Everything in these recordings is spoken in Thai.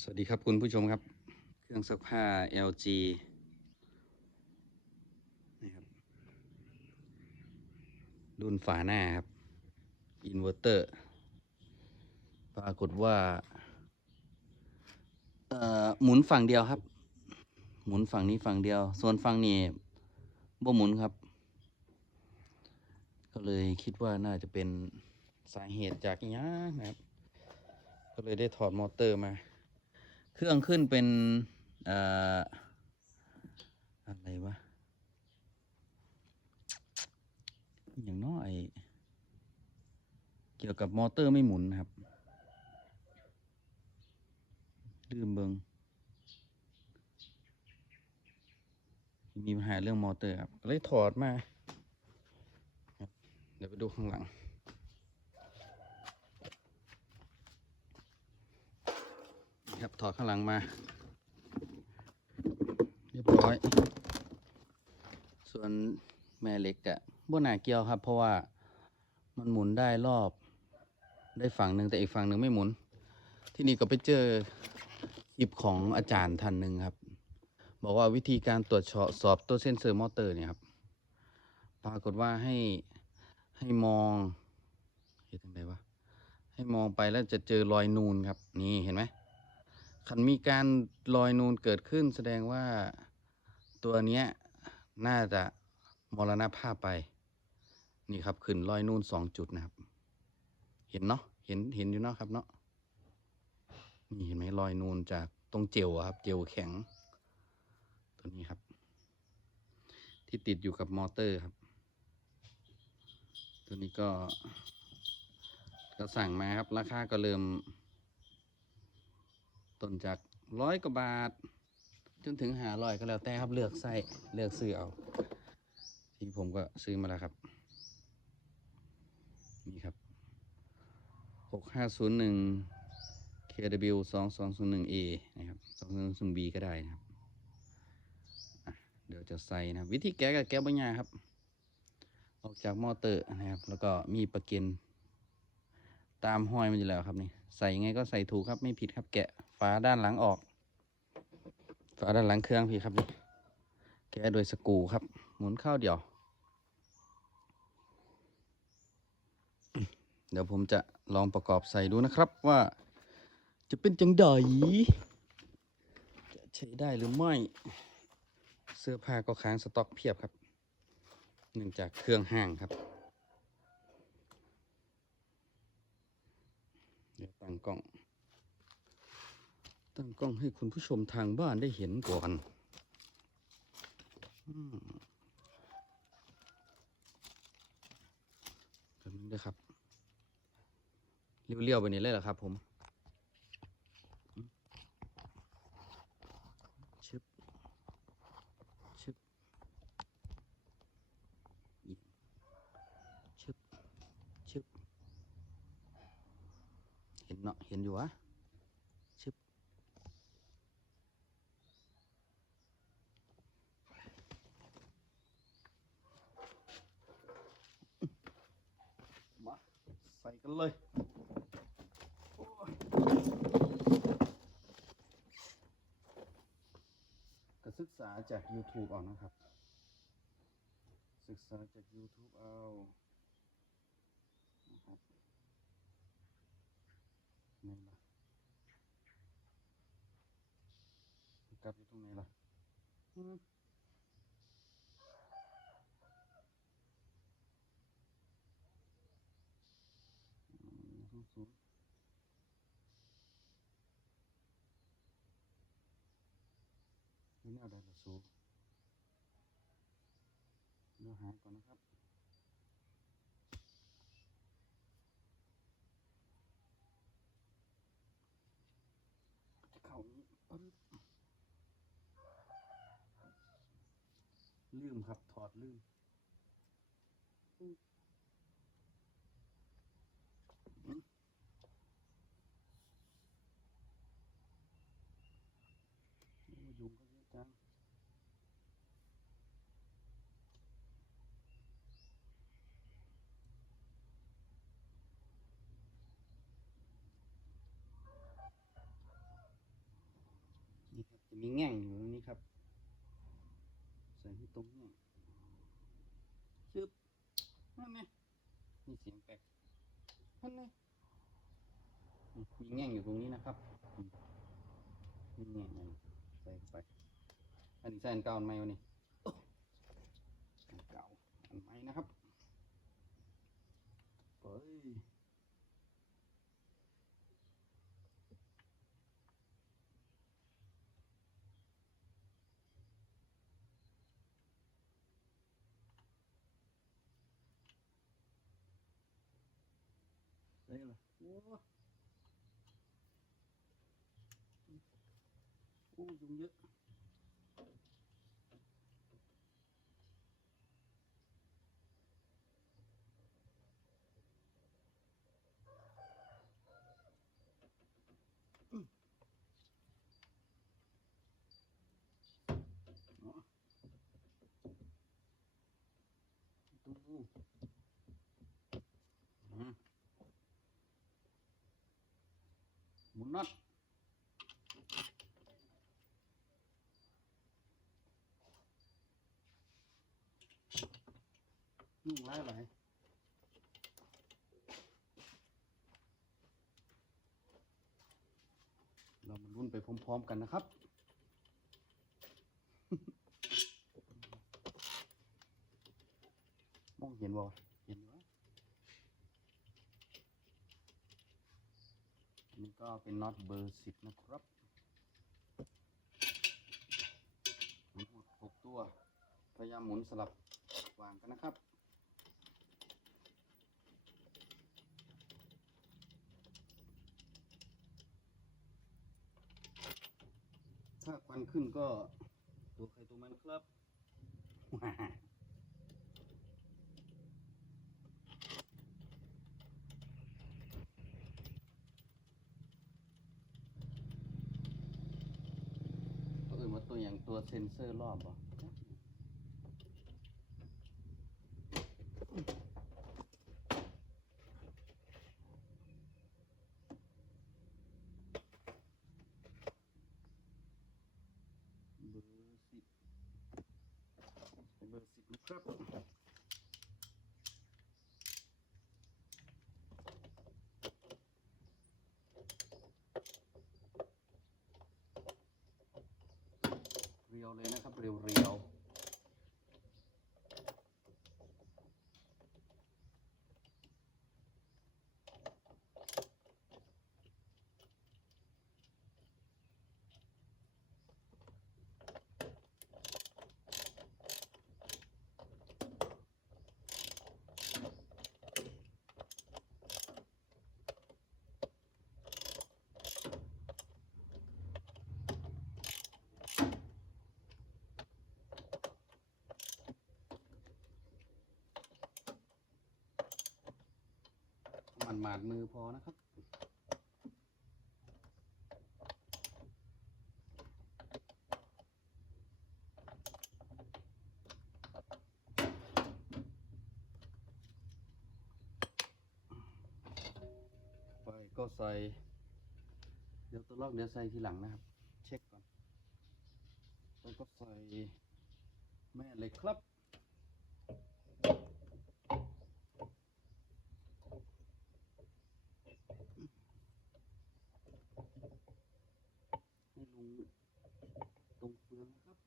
สวัสดีครับคุณผู้ชมครับ เครื่องซักผ้า LG นี่ครับ รุ่นฝาหน้าครับ อินเวอร์เตอร์ ปรากฏว่า เอ่อ หมุนฝั่งเดียวครับ หมุนฝั่งนี้ฝั่งเดียว ส่วนฝั่งนี้บ่หมุนครับ ก็เลยคิดว่าน่าจะเป็นสาเหตุจากอหย่างนะครับ ก็เลยได้ถอดมอเตอร์มา เครื่องขึ้นเป็นอะไรวะอย่างน้อยเกี่ยวกับมอเตอร์ไม่หมุนครับลืมเบิงมีปัญหาเรื่องมอเตอร์ครับเลยถอดมา เดี๋ยวไปดูข้างหลัง นี่ครับ ถอดข้างหลังมา เรียบร้อย ส่วนแม่เหล็กอะบ่หนาเกี่ยวครับ เพราะว่ามันหมุนได้รอบ ได้ฝั่งหนึ่งแต่อีกฝั่งหนึ่งไม่หมุน ที่นี่ก็ไปเจอคลิปของอาจารย์ท่านหนึ่งครับ บอกว่าวิธีการตรวจสอบตัวเซนเซอร์มอเตอร์เนี่ยครับ ปรากฏว่าให้ให้มองเห็นทางไหนวะให้มองไปแล้วจะเจอรอยนูนครับ นี่เห็นไหม คันมีการรอยนูนเกิดขึ้น แสดงว่าตัวเนี้ยน่าจะมรณภาพไป นี่ครับขึ้นรอยนูนสองจุดนะครับ เห็นเนาะเห็นเห็นอยู่เนาะครับเนาะนี่เห็นไหมรอยนูนจากตรงเจลอะครับ เจลแข็ง ตัวนี้ครับ ที่ติดอยู่กับมอเตอร์ครับ ตัวนี้ก็ ก็สั่งมาครับ ราคาก็เริ่ม ต้นจากร้อยกว่าบาท จนถึงหาร้อยก็แล้วแต่ครับเลือกไส้เลือกซื้อเอาที่ผมก็ซื้อมาแล้วครับ นี่ครับหกห้าศูนย์หนึ่ง KW สองสองศูนย์หนึ่ง A นะครับสองศูนย์ B ก็ได้นะครับ เดี๋ยวจะใส่นะวิธีแกะก็แกะบางอย่างครับ ออกจากมอเตอร์นะครับ แล้วก็มีประเก็น ตามห้อยมันอยู่แล้วครับนี่ใส่ยังไงก็ใส่ถูกครับไม่ผิดครับแกะฝาด้านหลังออก ฝาด้านหลังเครื่องพี่ครับนี่แกะโดยสกูครับ หมุนเข้าเดียว เดี๋ยวผมจะลองประกอบใส่ดูนะครับว่า จะเป็นจังไดจะใช้ได้หรือไม่ เสื้อผ้าก็ค้างสต็อกเพียบครับเนื่องจากเครื่องห่างครับ เดี๋ยว ตั้งกล้อง ตั้งกล้องให้คุณผู้ชมทางบ้านได้เห็นก่อนอืมแบบนี้ด้ครับ เลี้ยวๆไปนี่เลยเหรอครับผมอืมชึบ ชึบยิงชึบ ชึบ เห็นาะเห็นอยู่วะชึบมาใส่กันเลยโอ้ยก็ศึกษาจาก YouTube เอานะครับ ศึกษาจาก YouTube เอานะครับ ไหนล่ะ กลับอยู่ตรงไหนล่ะอืมอืมสูงสูงนี่แนวใดล่ะสูงเดี๋ยวหาก่อนนะครับ เขานี้ปึ๊บลื มครับ ถอดลืมปึ๊บอืมโอ้ยุงก็เยอะจังจะมีแง่งอยู่ตรงนี้ครับ ที่ตรงแง่งชึบนั่นไงมีเสียงแปลกนั่นไงมีแง่งอยู่ตรงนี้นะครับมีแง่งอันนี้ใส่ไป อันนี้ใส่อันเก่าอันใหม่วะนี่อันเก่าอันใหม่นะครับเฮ้ย ได้เหรอโอ้โอ้ยุงเยอะ อ๋อดูอืม หมุนน็อต นุ่งร้ายหลายเรามารุ่นไปพร้อมๆกันนะครับ มองเห็นบ่วะเห็นวะนี่ก็เป็นน็อตเบอร์สิบนะครับหมดหกตัว พยายามหมุนสลับวางกันนะครับ ถ้าควันขึ้นก็ตัวใครตัวมันครับตัวอื่นว่าตัวอย่างตัวเซนเซอร์รอบว่ะบอร์สิบเบอร์สิบนะครับ เรียวเลยนะครับเรียวเมันหมาดมือพอนะครับ ไปก็ใส่ เดี๋ยวตัวลอกเดี๋ยวใส่ทีหลังนะครับ เช็คก่อนแล้วก็ใส่แม่เล็กครับ ให้ลงตรงเฟืองนะครับ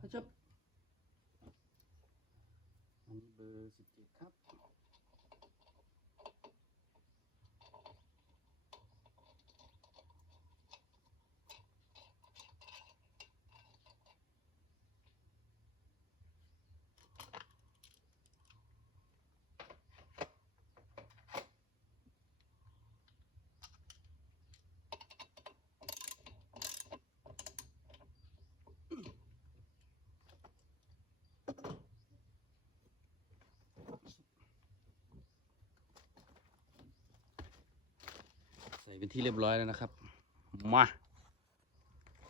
ฮัจับอันนี้ เบอร์สิบเจ็ดครับ เป็นที่เรียบร้อยแล้วนะครับ มา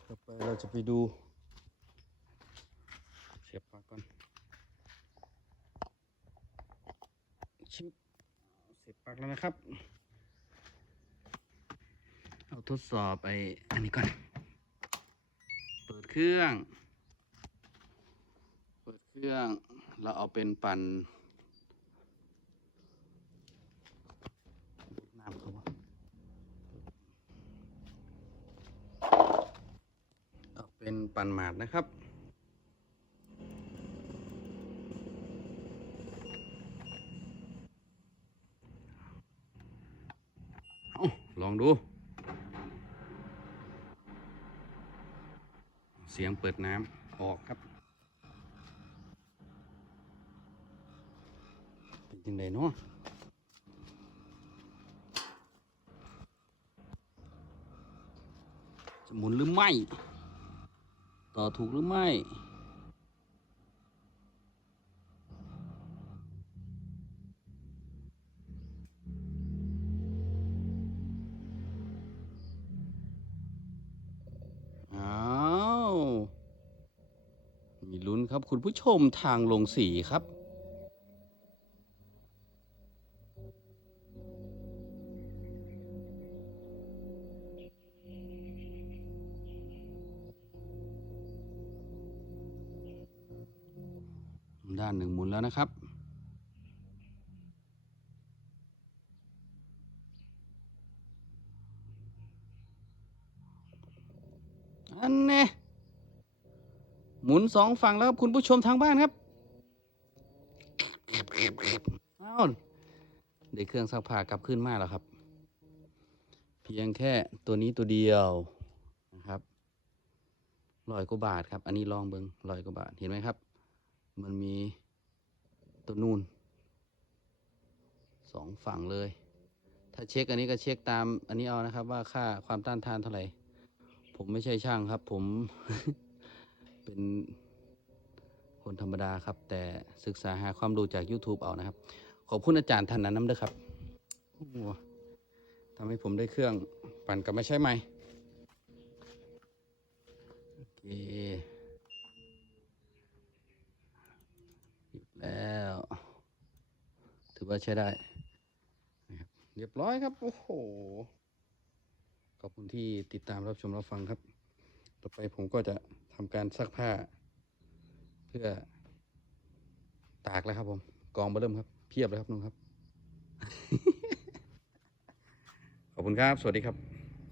ต่อไปเราจะไปดู เสียบปากก่อนชิปเสียบปากแล้วนะครับ เอาทดสอบไออันนี้ก่อน เปิดเครื่อง เปิดเครื่อง เราเอาเป็นปั่น ปั่นหมาดนะครับเอาลองดู เสียงเปิดน้ำออกครับเป็นยังไงเนาะจะหมุนหรือไม่ ต่อถูกหรือไม่ อ้าว มีลุ้นครับคุณผู้ชมทางลงสีครับ ด้านหนึ่งหมุนแล้วนะครับ อันแน่หมุนสองฝั่งแล้วครับคุณผู้ชมทางบ้านครับเอาได้เครื่องซักผ้ากลับขึ้นมาแล้วครับ เพียงแค่ตัวนี้ตัวเดียวนะครับร้อยกว่าบาทครับ อันนี้ลองเบิงร้อยกว่าบาท เห็นไหมครับ มันมีตัวนูนสองฝั่งเลย ถ้าเช็คอันนี้ก็เช็คตามอันนี้เอานะครับ ว่าค่าความต้านทานเท่าไหร่ ผมไม่ใช่ช่างครับ ผมเป็นคนธรรมดาครับ แต่ศึกษาหาความรู้จาก YouTube เอานะครับ ขอบคุณอาจารย์ท่านนั้นน้ำด้อครับทำให้ผมได้เครื่องปั่นกลับมาใช้ใหม่โอเคหยุดแล้ว ถือ ว่าใช้ได้นะครับเรียบร้อยครับ โอ้โห ขอบคุณที่ติดตามรับชมรับฟังครับ ต่อไปผมก็จะทำการซักผ้า เพื่อตากแล้วครับผม กองมาเริ่มครับ เพียบเลยครับนุ่งครับ ขอบคุณครับ สวัสดีครับ